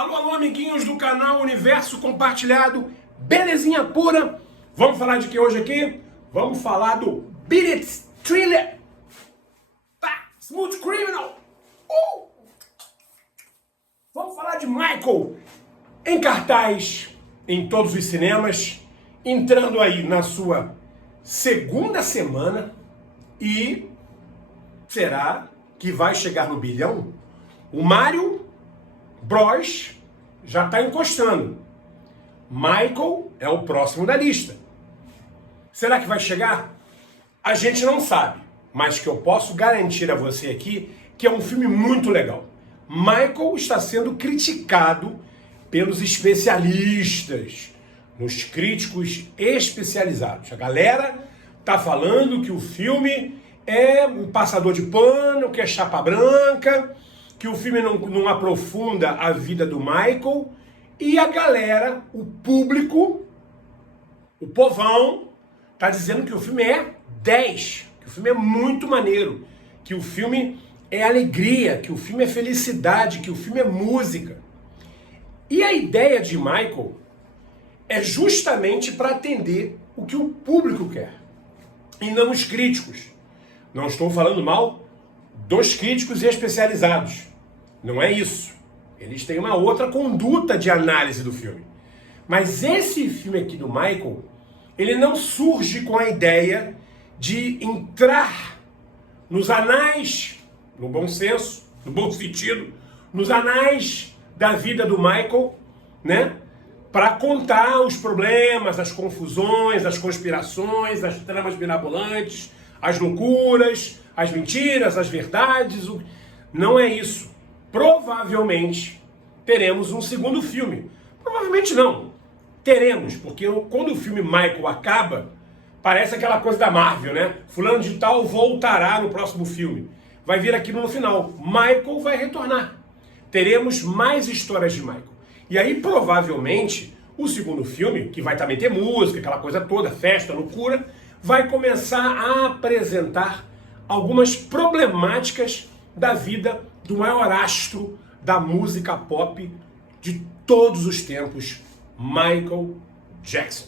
Alô, alô, amiguinhos do canal Universo Compartilhado, belezinha pura? Vamos falar de que hoje aqui? Vamos falar do Beat It Thriller, Smooth Criminal. Vamos falar de Michael, em cartaz em todos os cinemas, entrando aí na sua segunda semana. E será que vai chegar no bilhão? O Mario Bros já está encostando. Michael é o próximo da lista. Será que vai chegar? A gente não sabe, mas que eu posso garantir a você aqui que é um filme muito legal. Michael está sendo criticado pelos especialistas, nos críticos especializados. A galera tá falando que o filme é um passador de pano, que é chapa branca, que o filme não aprofunda a vida do Michael. E a galera, o público, o povão, tá dizendo que o filme é 10, que o filme é muito maneiro, que o filme é alegria, que o filme é felicidade, que o filme é música. E a ideia de Michael é justamente para atender o que o público quer, e não os críticos. Não estou falando mal dos críticos e especializados. Não é isso. Eles têm uma outra conduta de análise do filme. Mas esse filme aqui do Michael, ele não surge com a ideia de entrar nos anais, no bom senso, no bom sentido, nos anais da vida do Michael, né? Para contar os problemas, as confusões, as conspirações, as tramas mirabolantes, as loucuras, as mentiras, as verdades. Não é isso. Provavelmente teremos um segundo filme. Provavelmente não. Teremos, porque quando o filme Michael acaba, parece aquela coisa da Marvel, né? Fulano de tal voltará no próximo filme. Vai vir aquilo no final. Michael vai retornar. Teremos mais histórias de Michael. E aí, provavelmente, o segundo filme, que vai também ter música, aquela coisa toda, festa, loucura, vai começar a apresentar algumas problemáticas da vida do maior astro da música pop de todos os tempos, Michael Jackson.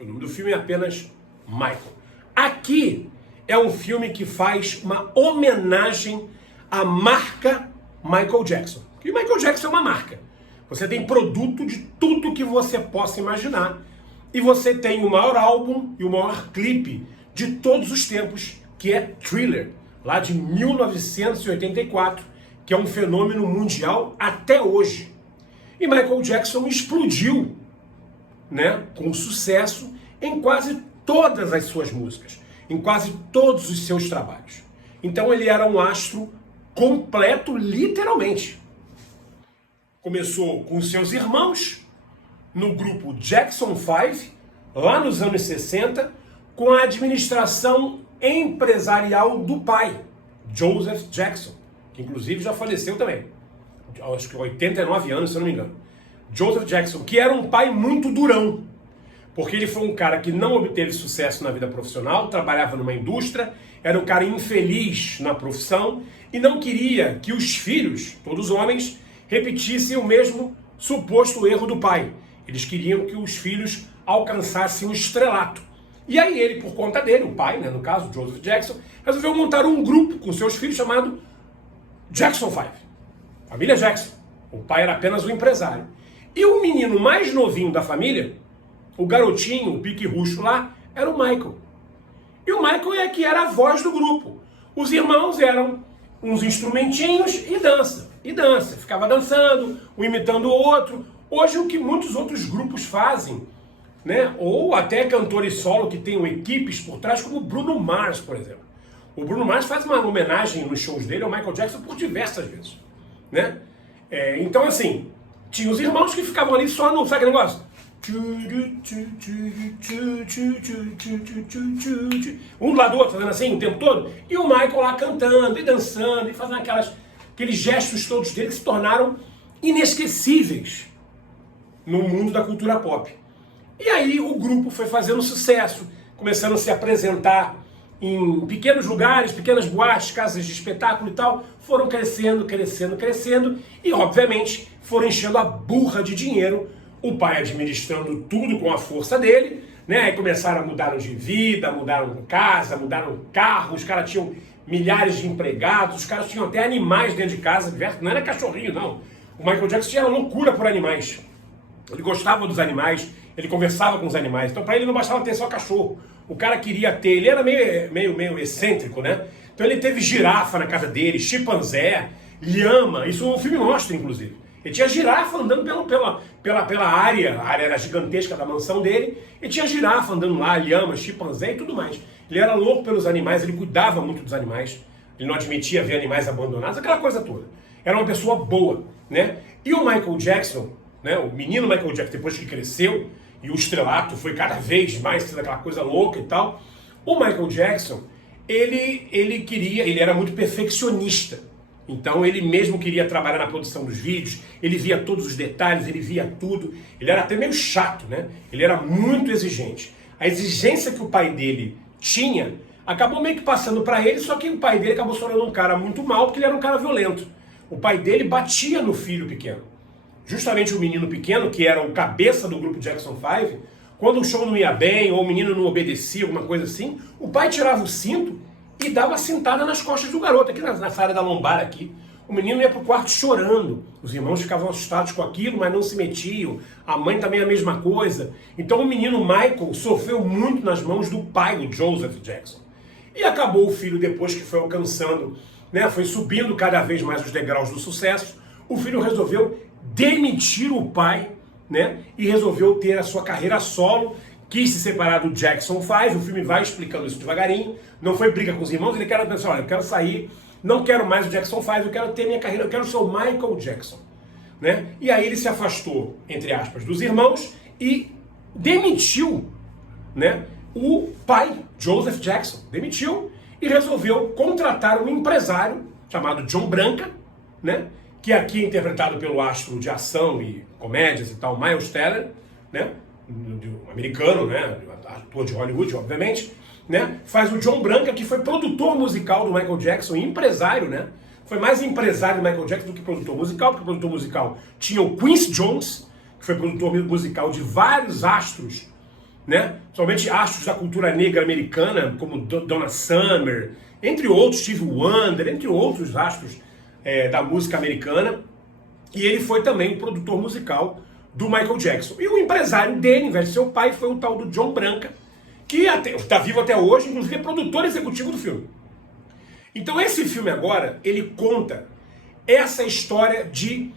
O nome do filme é apenas Michael. Aqui é um filme que faz uma homenagem à marca Michael Jackson. E Michael Jackson é uma marca. Você tem produto de tudo que você possa imaginar. E você tem o maior álbum e o maior clipe de todos os tempos, que é Thriller, lá de 1984, que é um fenômeno mundial até hoje. E Michael Jackson explodiu, né, com sucesso em quase todas as suas músicas, em quase todos os seus trabalhos. Então ele era um astro completo, literalmente. Começou com seus irmãos no grupo Jackson 5, lá nos anos 60, com a administração empresarial do pai, Joseph Jackson, que inclusive já faleceu também, acho que 89 anos, se eu não me engano. Joseph Jackson, que era um pai muito durão, porque ele foi um cara que não obteve sucesso na vida profissional, trabalhava numa indústria, era um cara infeliz na profissão e não queria que os filhos, todos homens, repetissem o mesmo suposto erro do pai. Eles queriam que os filhos alcançassem o estrelato. E aí ele, por conta dele, o pai, né, no caso, Joseph Jackson, resolveu montar um grupo com seus filhos chamado Jackson 5. Família Jackson. O pai era apenas um empresário. E o menino mais novinho da família, o garotinho, o pique-ruxo lá, era o Michael. E o Michael é que era a voz do grupo. Os irmãos eram uns instrumentinhos e dança. E dança. Ficava dançando, um imitando o outro. Hoje o que muitos outros grupos fazem, né? Ou até cantores solo que tenham equipes por trás, como o Bruno Mars, por exemplo. O Bruno Mars faz uma homenagem nos shows dele ao Michael Jackson por diversas vezes, né? Então assim, tinha os irmãos que ficavam ali só no, sabe aquele negócio? Um do lado do outro, fazendo assim o tempo todo, e o Michael lá cantando e dançando e fazendo aqueles gestos todos dele que se tornaram inesquecíveis no mundo da cultura pop. E aí o grupo foi fazendo sucesso, começando a se apresentar em pequenos lugares, pequenas boates, casas de espetáculo e tal, foram crescendo, crescendo, crescendo e, obviamente, foram enchendo a burra de dinheiro, o pai administrando tudo com a força dele, né? Aí começaram a mudar de vida, mudaram casa, mudaram carro, os caras tinham milhares de empregados, os caras tinham até animais dentro de casa, não era cachorrinho não. O Michael Jackson tinha loucura por animais. Ele gostava dos animais, ele conversava com os animais. Então para ele não bastava ter só cachorro. O cara queria ter, ele era meio excêntrico, né? Então ele teve girafa na casa dele, chimpanzé, lhama, isso o filme mostra inclusive. Ele tinha girafa andando pela área, a área era gigantesca da mansão dele, e tinha girafa andando lá, lhama, chimpanzé e tudo mais. Ele era louco pelos animais, ele cuidava muito dos animais, ele não admitia ver animais abandonados, aquela coisa toda. Era uma pessoa boa, né? E o Michael Jackson, né, o menino Michael Jackson, depois que cresceu, e o estrelato foi cada vez mais sendo aquela coisa louca e tal, o Michael Jackson, ele era muito perfeccionista. Então ele mesmo queria trabalhar na produção dos vídeos, ele via todos os detalhes, ele via tudo. Ele era até meio chato, né? Ele era muito exigente. A exigência que o pai dele tinha acabou meio que passando para ele, só que o pai dele acabou se tornando um cara muito mal, porque ele era um cara violento. O pai dele batia no filho pequeno. Justamente o menino pequeno, que era o cabeça do grupo Jackson 5, quando o show não ia bem, ou o menino não obedecia, alguma coisa assim, o pai tirava o cinto e dava cintada nas costas do garoto, aqui nessa área da lombar aqui. O menino ia pro quarto chorando. Os irmãos ficavam assustados com aquilo, mas não se metiam. A mãe também a mesma coisa. Então o menino Michael sofreu muito nas mãos do pai, o Joseph Jackson. E acabou o filho, depois que foi alcançando, né, foi subindo cada vez mais os degraus do sucesso, o filho resolveu demitir o pai, né, e resolveu ter a sua carreira solo, quis se separar do Jackson 5, o filme vai explicando isso devagarinho, não foi briga com os irmãos, ele quer pensar, olha, eu quero sair, não quero mais o Jackson 5, eu quero ter minha carreira, eu quero ser o Michael Jackson, né? E aí ele se afastou, entre aspas, dos irmãos e demitiu, né, o pai, Joseph Jackson, demitiu e resolveu contratar um empresário chamado John Branca, né, que aqui é interpretado pelo astro de ação e comédias e tal, Miles Teller, né, americano, né, ator de Hollywood, obviamente, né, faz o John Branca, que foi produtor musical do Michael Jackson e empresário, né, foi mais empresário do Michael Jackson do que produtor musical, porque o produtor musical tinha o Quincy Jones, que foi produtor musical de vários astros, né, somente astros da cultura negra americana, como Donna Summer, entre outros, Stevie Wonder, entre outros astros da música americana, e ele foi também o produtor musical do Michael Jackson. E o empresário dele, em vez de ser o pai, foi o tal do John Branca, que está vivo até hoje, inclusive é produtor executivo do filme. Então esse filme agora, ele conta essa história de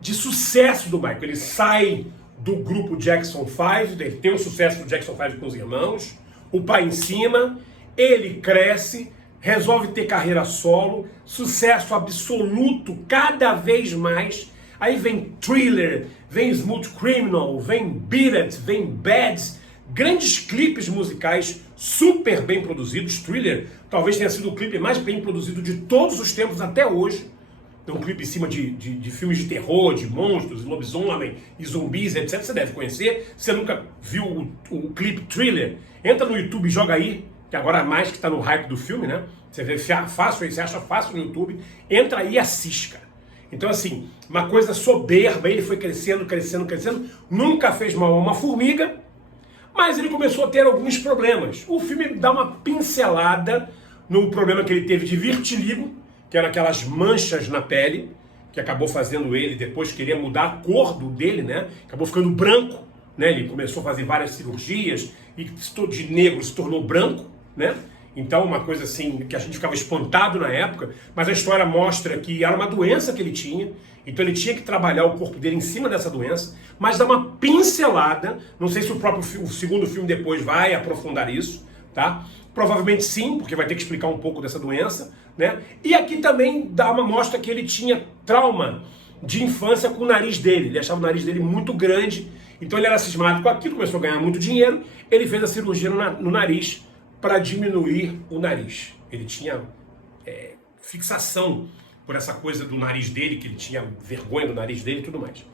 sucesso do Michael. Ele sai do grupo Jackson 5, ele tem o sucesso do Jackson 5 com os irmãos, o pai em cima, ele cresce, resolve ter carreira solo, sucesso absoluto cada vez mais. Aí vem Thriller, vem Smooth Criminal, vem Beat It, vem Bad, grandes clipes musicais super bem produzidos. Thriller talvez tenha sido o clipe mais bem produzido de todos os tempos até hoje. É um clipe em cima de filmes de terror, de monstros, lobisomem e zumbis, etc. Você deve conhecer. Se você nunca viu o clipe Thriller, entra no YouTube e joga aí, que agora mais que está no hype do filme, né? Você vê fácil, você acha fácil no YouTube, entra aí e assiste, cara. Então assim, uma coisa soberba, ele foi crescendo, crescendo, crescendo, nunca fez mal a uma formiga, mas ele começou a ter alguns problemas. O filme dá uma pincelada no problema que ele teve de vitiligo, que eram aquelas manchas na pele, que acabou fazendo ele, depois queria mudar a cor dele, né? Acabou ficando branco, né? Ele começou a fazer várias cirurgias e de negro se tornou branco, né? Então uma coisa assim que a gente ficava espantado na época, mas a história mostra que era uma doença que ele tinha, então ele tinha que trabalhar o corpo dele em cima dessa doença, mas dá uma pincelada, não sei se o segundo filme depois vai aprofundar isso, tá? Provavelmente sim, porque vai ter que explicar um pouco dessa doença, né? E aqui também mostra que ele tinha trauma de infância com o nariz dele, ele achava o nariz dele muito grande, então ele era cismado com aquilo, começou a ganhar muito dinheiro, ele fez a cirurgia no nariz para diminuir o nariz. Ele tinha fixação por essa coisa do nariz dele, que ele tinha vergonha do nariz dele e tudo mais.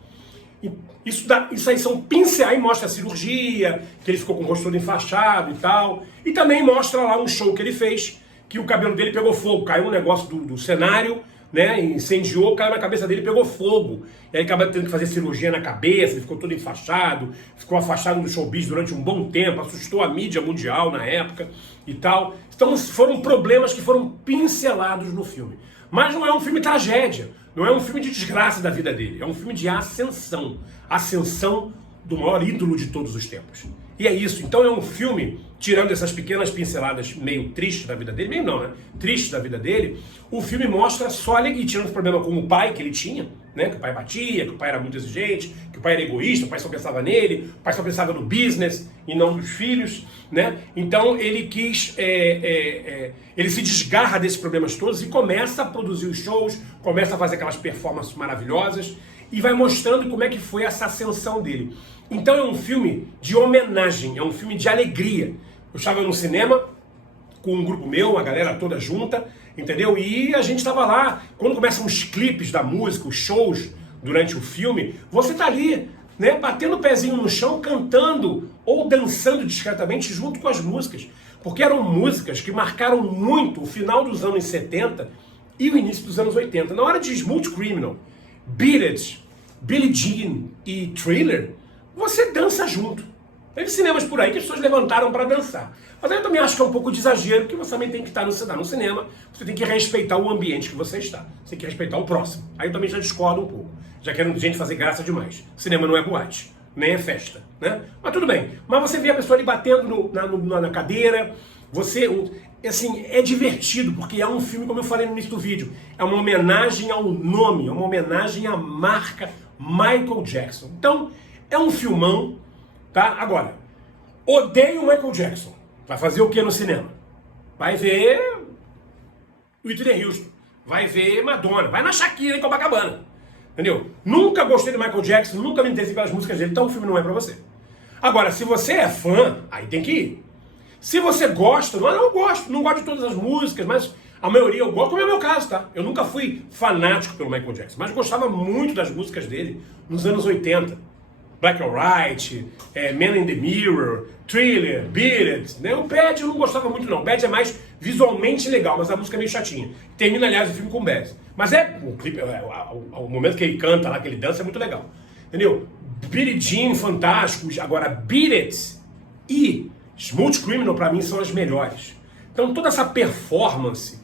Isso aí são pinceladas, aí mostra a cirurgia, que ele ficou com o rosto todo enfaixado e tal. E também mostra lá um show que ele fez, que o cabelo dele pegou fogo, caiu um negócio do cenário, né, incendiou, caiu na cabeça dele e pegou fogo. E aí acaba tendo que fazer cirurgia na cabeça, ele ficou todo enfaixado, ficou afastado do showbiz durante um bom tempo, assustou a mídia mundial na época e tal. Então foram problemas que foram pincelados no filme. Mas não é um filme tragédia, não é um filme de desgraça da vida dele, é um filme de ascensão. Ascensão do maior ídolo de todos os tempos. E é isso, então é um filme, tirando essas pequenas pinceladas meio tristes da vida dele, meio não, né? Tristes da vida dele, o filme mostra só alegria, tirando o problema com o pai que ele tinha, né? Que o pai batia, que o pai era muito exigente, que o pai era egoísta, o pai só pensava nele, o pai só pensava no business e não nos filhos, né? Então ele quis, ele se desgarra desses problemas todos e começa a produzir os shows, começa a fazer aquelas performances maravilhosas e vai mostrando como é que foi essa ascensão dele. Então é um filme de homenagem, é um filme de alegria. Eu estava no cinema com um grupo meu, a galera toda junta, entendeu? E a gente estava lá, quando começam os clipes da música, os shows durante o filme, você tá ali, né, batendo o pezinho no chão, cantando ou dançando discretamente junto com as músicas. Porque eram músicas que marcaram muito o final dos anos 70 e o início dos anos 80. Na hora de Smooth Criminal, Beat It, Billie Jean e Thriller, você dança junto. Teve cinemas por aí que as pessoas levantaram para dançar. Mas eu também acho que é um pouco de exagero, porque você também tem que estar no cinema, você tem que respeitar o ambiente que você está. Você tem que respeitar o próximo. Aí eu também já discordo um pouco. Já quero gente fazer graça demais. Cinema não é boate, nem é festa, né? Mas tudo bem. Mas você vê a pessoa ali batendo na cadeira, assim, é divertido, porque é um filme, como eu falei no início do vídeo, é uma homenagem ao nome, é uma homenagem à marca Michael Jackson. Então, é um filmão, tá? Agora, odeio o Michael Jackson. Vai fazer o que no cinema? Vai ver Whitney Houston, vai ver Madonna, vai na Shakira em Copacabana, entendeu? Nunca gostei do Michael Jackson, nunca me interessei pelas músicas dele, então o filme não é pra você. Agora, se você é fã, aí tem que ir. Se você gosta, não gosto de todas as músicas, mas a maioria eu gosto, como é o meu caso, tá? Eu nunca fui fanático pelo Michael Jackson, mas gostava muito das músicas dele nos anos 80. Black or White, Man in the Mirror, Thriller, Beat It, né? O Bad eu não gostava muito não, Bad é mais visualmente legal, mas a música é meio chatinha. Termina, aliás, o filme com Bad. Mas o clipe, o momento que ele canta lá, que ele dança é muito legal, entendeu? Billie Jean, fantásticos, agora Beat It e Smooth Criminal pra mim são as melhores. Então toda essa performance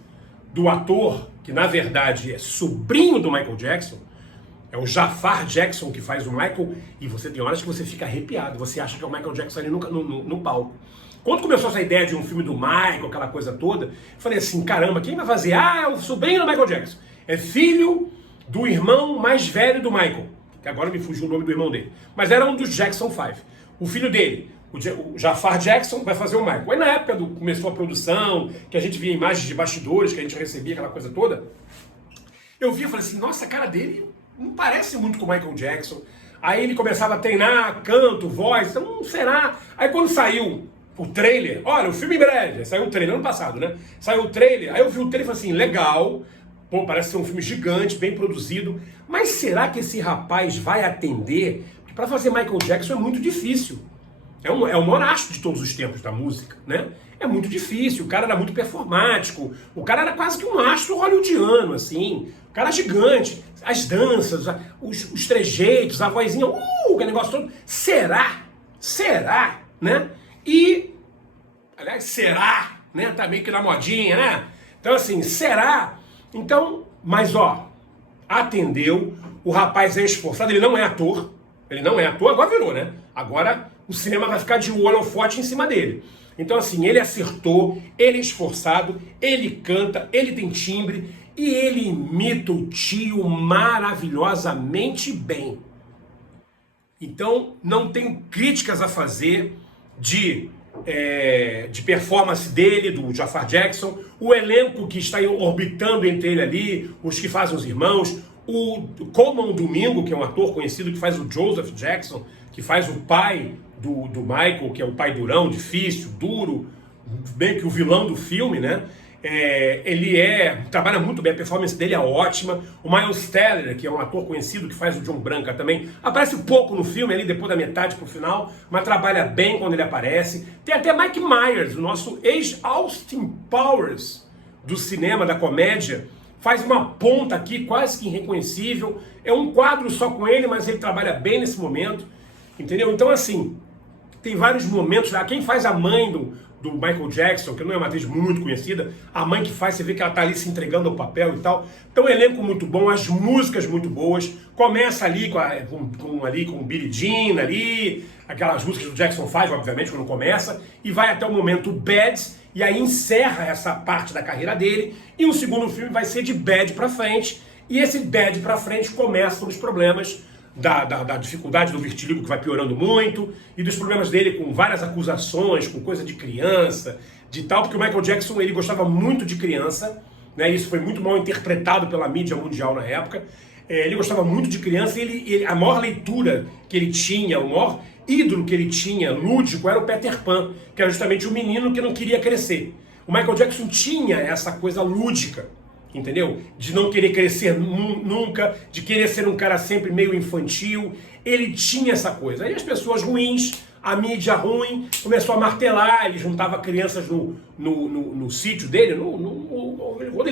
do ator, que na verdade é sobrinho do Michael Jackson, é o Jafar Jackson que faz o Michael, e você tem horas que você fica arrepiado, você acha que é o Michael Jackson ali no palco. Quando começou essa ideia de um filme do Michael, aquela coisa toda, eu falei assim, caramba, quem vai fazer? Ah, é o sobrinho do Michael Jackson. É filho do irmão mais velho do Michael, que agora me fugiu o nome do irmão dele, mas era um dos Jackson 5. O filho dele, o Jafar Jackson, vai fazer o Michael. Aí na época começou a produção, que a gente via imagens de bastidores, que a gente recebia aquela coisa toda, eu via e falei assim, nossa, a cara dele não parece muito com o Michael Jackson. Aí ele começava a treinar canto, voz, então não será. Aí quando saiu o trailer, olha, o filme em breve, saiu o trailer ano passado, né? Saiu o trailer, aí eu vi o trailer e falei assim, legal, pô, parece ser um filme gigante, bem produzido, mas será que esse rapaz vai atender? Porque para fazer Michael Jackson é muito difícil. É o maior astro de todos os tempos da música, né? É muito difícil, o cara era muito performático, o cara era quase que um astro hollywoodiano, assim, o cara gigante, as danças, os trejeitos, a vozinha, aquele negócio todo, será, né? E, aliás, será, né? Tá meio que na modinha, né? Então, assim, será? Então, mas ó, atendeu, o rapaz é esforçado, ele não é ator, agora virou, né? Agora o cinema vai ficar de holofote em cima dele. Então assim, ele acertou, ele é esforçado, ele canta, ele tem timbre e ele imita o tio maravilhosamente bem. Então não tem críticas a fazer de performance dele, do Jafar Jackson, o elenco que está orbitando entre ele ali, os que fazem os irmãos, o Coleman Domingo, que é um ator conhecido que faz o Joseph Jackson, que faz o pai do Michael, que é o pai durão, difícil, duro, bem que o vilão do filme, né? Ele trabalha muito bem, a performance dele é ótima. O Miles Teller, que é um ator conhecido que faz o John Branca também, aparece pouco no filme, ali depois da metade pro final, mas trabalha bem quando ele aparece. Tem até Mike Myers, o nosso ex-Austin Powers do cinema, da comédia, faz uma ponta aqui quase que irreconhecível. É um quadro só com ele, mas ele trabalha bem nesse momento, entendeu? Então assim, tem vários momentos lá. Quem faz a mãe do Michael Jackson, que não é uma atriz muito conhecida, a mãe que faz, você vê que ela tá ali se entregando ao papel e tal. Então, um elenco muito bom, as músicas muito boas. Começa ali com o Billie Jean ali, aquelas músicas que o Jackson faz, obviamente, quando começa, e vai até o momento Bad, e aí encerra essa parte da carreira dele, e o segundo filme vai ser de Bad pra frente, e esse Bad pra frente começam os problemas da dificuldade do Vitiligo, que vai piorando muito, e dos problemas dele com várias acusações, com coisa de criança, de tal, porque o Michael Jackson, ele gostava muito de criança, né? Isso foi muito mal interpretado pela mídia mundial na época. Ele gostava muito de criança, e a maior leitura que ele tinha, o maior ídolo que ele tinha, lúdico, era o Peter Pan, que era justamente o menino que não queria crescer. O Michael Jackson tinha essa coisa lúdica, entendeu? De não querer crescer nunca, de querer ser um cara sempre meio infantil. Ele tinha essa coisa. Aí as pessoas ruins, a mídia ruim, começou a martelar. Ele juntava crianças no sítio dele. Quando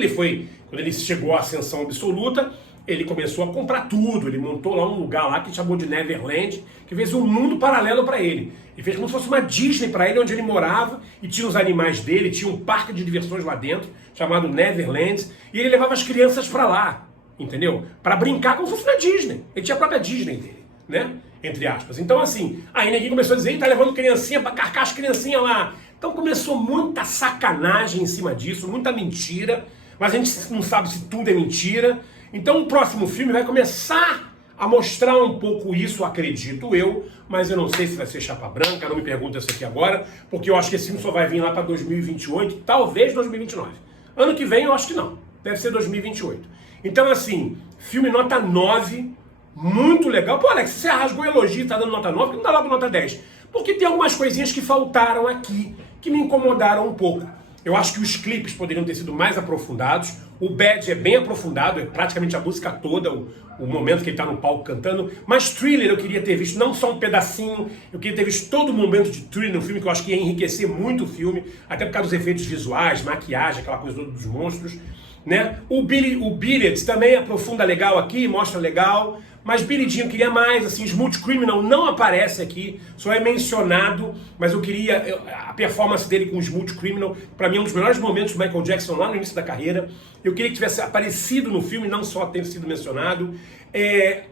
ele chegou à ascensão absoluta, ele começou a comprar tudo. Ele montou lá um lugar lá que chamou de Neverland, que fez um mundo paralelo para ele. Ele fez como se fosse uma Disney para ele, onde ele morava, e tinha os animais dele, tinha um parque de diversões lá dentro, chamado Neverland, e ele levava as crianças para lá, entendeu? Para brincar como se fosse na Disney. Ele tinha a própria Disney dele, né? Entre aspas. Então assim, aí ninguém começou a dizer, ele tá levando criancinha para carcar as criancinhas lá. Então começou muita sacanagem em cima disso, muita mentira, mas a gente não sabe se tudo é mentira. Então o próximo filme vai começar a mostrar um pouco isso, acredito eu, mas eu não sei se vai ser chapa branca, não me pergunta isso aqui agora, porque eu acho que esse filme só vai vir lá para 2028, talvez 2029. Ano que vem eu acho que não, deve ser 2028. Então assim, filme nota 9, muito legal. Pô, Alex, você rasgou elogio e tá dando nota 9, por que não dá logo nota 10? Porque tem algumas coisinhas que faltaram aqui, que me incomodaram um pouco. Eu acho que os clipes poderiam ter sido mais aprofundados. O Bad é bem aprofundado, é praticamente a música toda, o momento que ele está no palco cantando. Mas Thriller eu queria ter visto não só um pedacinho, eu queria ter visto todo o momento de Thriller no filme, que eu acho que ia enriquecer muito o filme, até por causa dos efeitos visuais, maquiagem, aquela coisa toda dos monstros, né? O Billet também aprofunda legal aqui, mostra legal. Mas Billie Jean eu queria mais, assim, Smooth Criminal não aparece aqui, só é mencionado, mas eu queria a performance dele com o Smooth Criminal, pra mim é um dos melhores momentos do Michael Jackson lá no início da carreira. Eu queria que tivesse aparecido no filme, não só ter sido mencionado.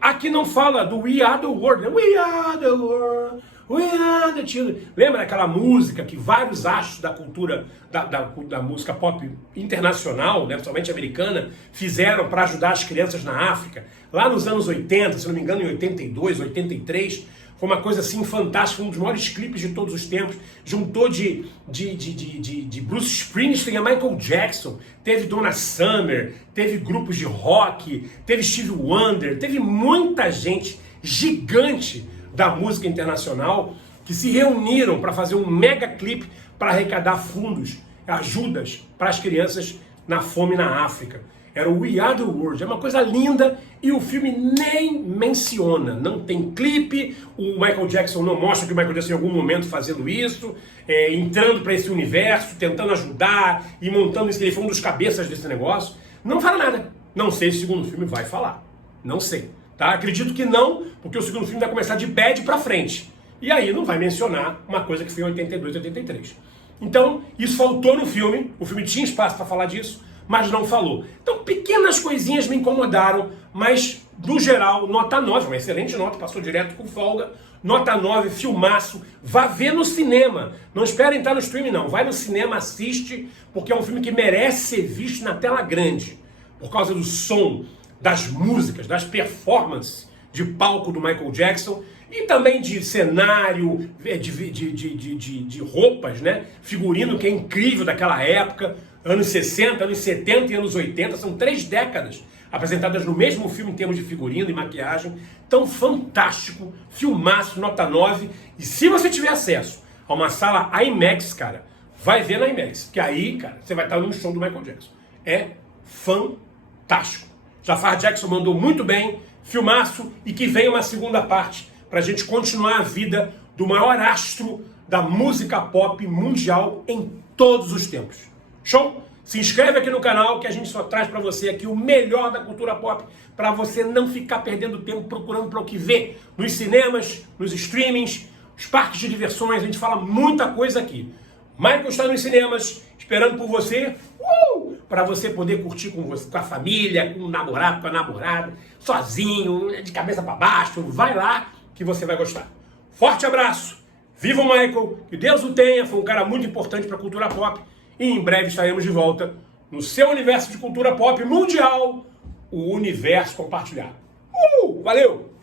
Aqui não fala do We Are The World, né? We Are The World, We Are The Children. Lembra daquela música que vários astros da cultura, da música pop internacional, né, principalmente americana, fizeram para ajudar as crianças na África? Lá nos anos 80, se não me engano, em 82, 83, foi uma coisa assim fantástica, um dos maiores clipes de todos os tempos. Juntou de Bruce Springsteen a Michael Jackson, teve Donna Summer, teve grupos de rock, teve Stevie Wonder, teve muita gente gigante da música internacional que se reuniram para fazer um mega clipe para arrecadar fundos, ajudas para as crianças na fome na África. Era o We Are The World, é uma coisa linda e o filme nem menciona, não tem clipe, o Michael Jackson não mostra que o Michael Jackson em algum momento fazendo isso, entrando para esse universo, tentando ajudar e montando isso, ele foi um dos cabeças desse negócio, não fala nada, não sei se o segundo filme vai falar, não sei, tá? Acredito que não, porque o segundo filme vai começar de Bad para frente, e aí não vai mencionar uma coisa que foi em 82, 83. Então, isso faltou no filme, o filme tinha espaço para falar disso, mas não falou. Então, pequenas coisinhas me incomodaram, mas, no geral, nota 9, uma excelente nota, passou direto com folga, nota 9, filmaço, vá ver no cinema, não espera entrar no streaming não, vai no cinema, assiste, porque é um filme que merece ser visto na tela grande, por causa do som, das músicas, das performances de palco do Michael Jackson, e também de cenário, de roupas, né? Figurino que é incrível daquela época, anos 60, anos 70 e anos 80, são 3 décadas apresentadas no mesmo filme em termos de figurino e maquiagem. Tão fantástico, filmaço, nota 9. E se você tiver acesso a uma sala IMAX, cara, vai ver na IMAX. Que aí, cara, você vai estar num show do Michael Jackson. É fantástico. Jafar Jackson mandou muito bem, filmaço, e que venha uma segunda parte pra gente continuar a vida do maior astro da música pop mundial em todos os tempos. Show? Se inscreve aqui no canal que a gente só traz pra você aqui o melhor da cultura pop, pra você não ficar perdendo tempo procurando para o que ver nos cinemas, nos streamings, os parques de diversões. A gente fala muita coisa aqui. Michael está nos cinemas, esperando por você, para você poder curtir com a família, com o namorado, com a namorada, sozinho, de cabeça para baixo. Vai lá que você vai gostar. Forte abraço, viva o Michael, que Deus o tenha, foi um cara muito importante para a cultura pop, e em breve estaremos de volta no seu universo de cultura pop mundial, o universo compartilhado. Valeu!